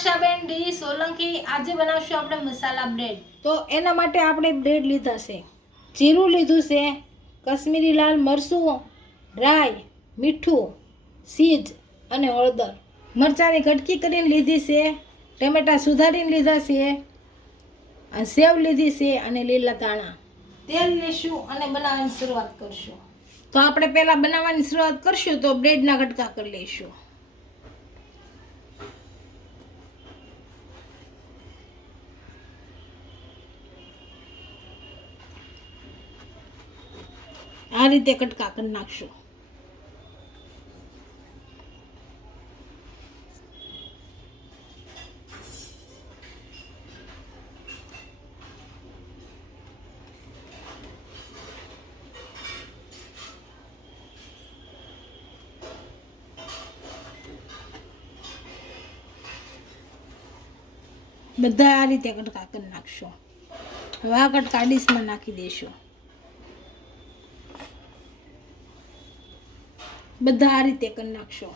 સુરક્ષાબેન D Solanki. આજે બનાવશું આપણે મસાલા બ્રેડ। તો એના માટે આપણે બ્રેડ લીધા છે, જીરું લીધું છે, કશ્મીરી લાલ મરચું, રાઈ, મીઠું, સીજ અને હળદર, મરચાંની કટકી કરીને લીધી છે, ટમેટાં સુધારીને લીધા છે, સેવ લીધી છે અને લીલા ધાણા। તેલ લેશું અને બનાવવાની શરૂઆત કરશું। તો આપણે પહેલાં બનાવવાની શરૂઆત કરશું તો બ્રેડના કટકા કરી લઈશું। આ રીતે કટકા કરી નાખશું। બધા આ રીતે કટકા કરી નાખશું। હવે આ કટકા ડીશમાં નાખી દઈશું। બધા આ રીતે કરી નાખશો।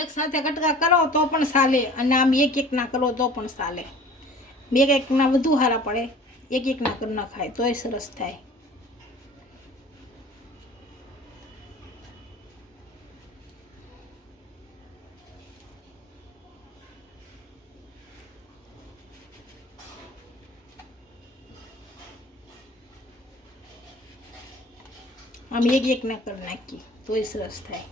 એક સાથે કટકા કરો તો પણ ચાલે અને આમ એક એક ના કરો તો પણ ચાલે। બે એક ના વધુ સારા પડે, એક એક ના કરી નખાય તોય સરસ થાય। આમ એક એક ના કરી નાખી તોય સરસ થાય।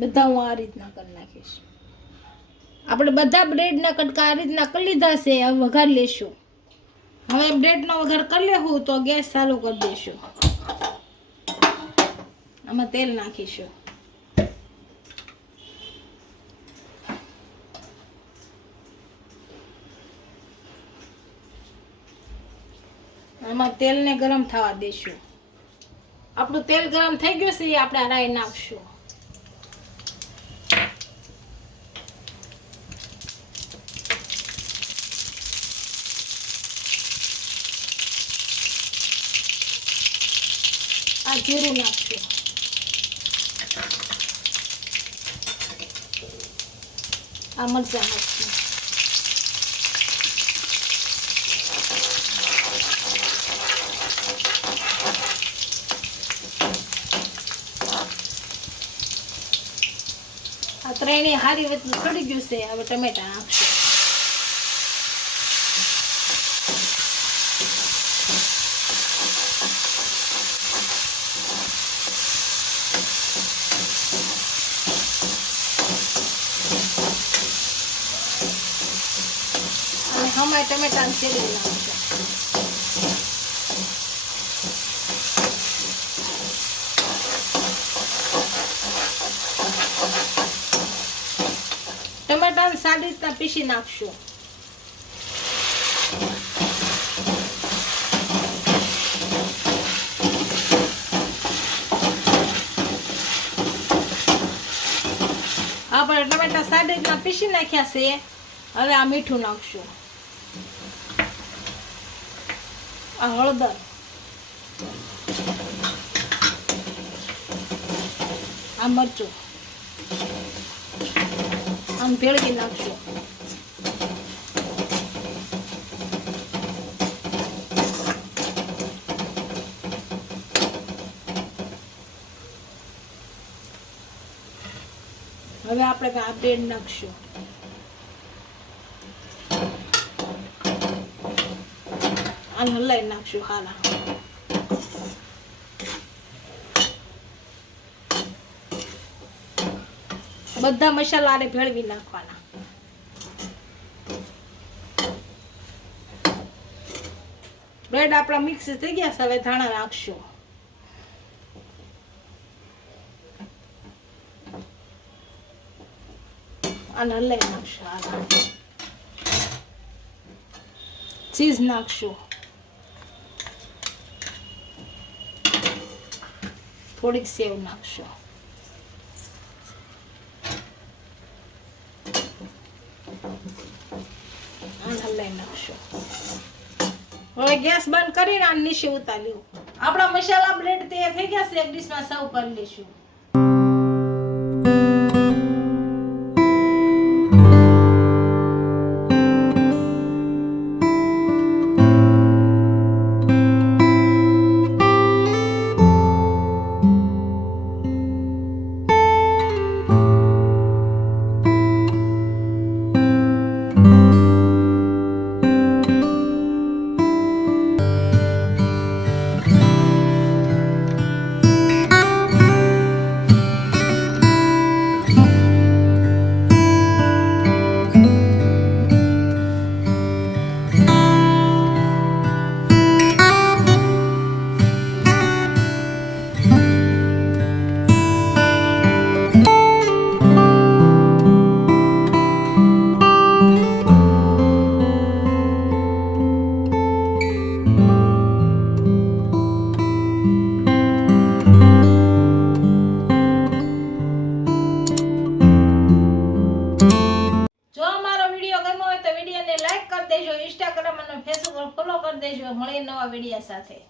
બધા હું આ રીતના કરી નાખીશ। આપણે બધા બ્રેડના કટકા આ રીતના કરી લીધા છે। હવે વઘાર લેશું। હવે બ્રેડનો વઘાર કરી લેવું તો ગેસ ચાલુ કરી દઈશું। આમાં તેલ નાખીશું। આમાં તેલને ગરમ થવા દઈશું। આપણું તેલ ગરમ થઈ ગયું છે, આપણે રાઈ નાખશું। આ જીરું નાખશું। આ મરચાં નાખશું। આ ત્રણેય હારી વચ્ચે સડી ગયું છે। હવે ટમેટા નાખશું। અને હમાય ટમેટાને શેરવી નાખશું। ટમેટાને સારી રીતના પીસી નાખશું। આપણે ટમેટા સારી રીતના પીસી નાખ્યા છે। હવે આ મીઠું નાખશું, આ હળદર, આ મરચું, આમ ભેળવી નાખશું। હવે આપણે આ બ્રેડ નાખશું। આને હલાવી નાખશું હાલા। બધા મસાલા આને ભેળવી નાખવાના। બ્રેડ આપણા મિક્સ થઈ ગયા છે। હવે ધાણા નાખશું। આને હલાવી નાખશું હાલા। ચીઝ નાખશું, થોડીક સેવ નાખશું। હલાવી નાખશું। હવે ગેસ બંધ કરીને આ નીચે ઉતાર્યું। આપણા મસાલા બ્રેડ તૈયાર થઈ ગયા છે। એક ડીશમાં સર્વ કરી લઈશું। કરી દેજો. મળીએ નવા વિડીયા સાથે.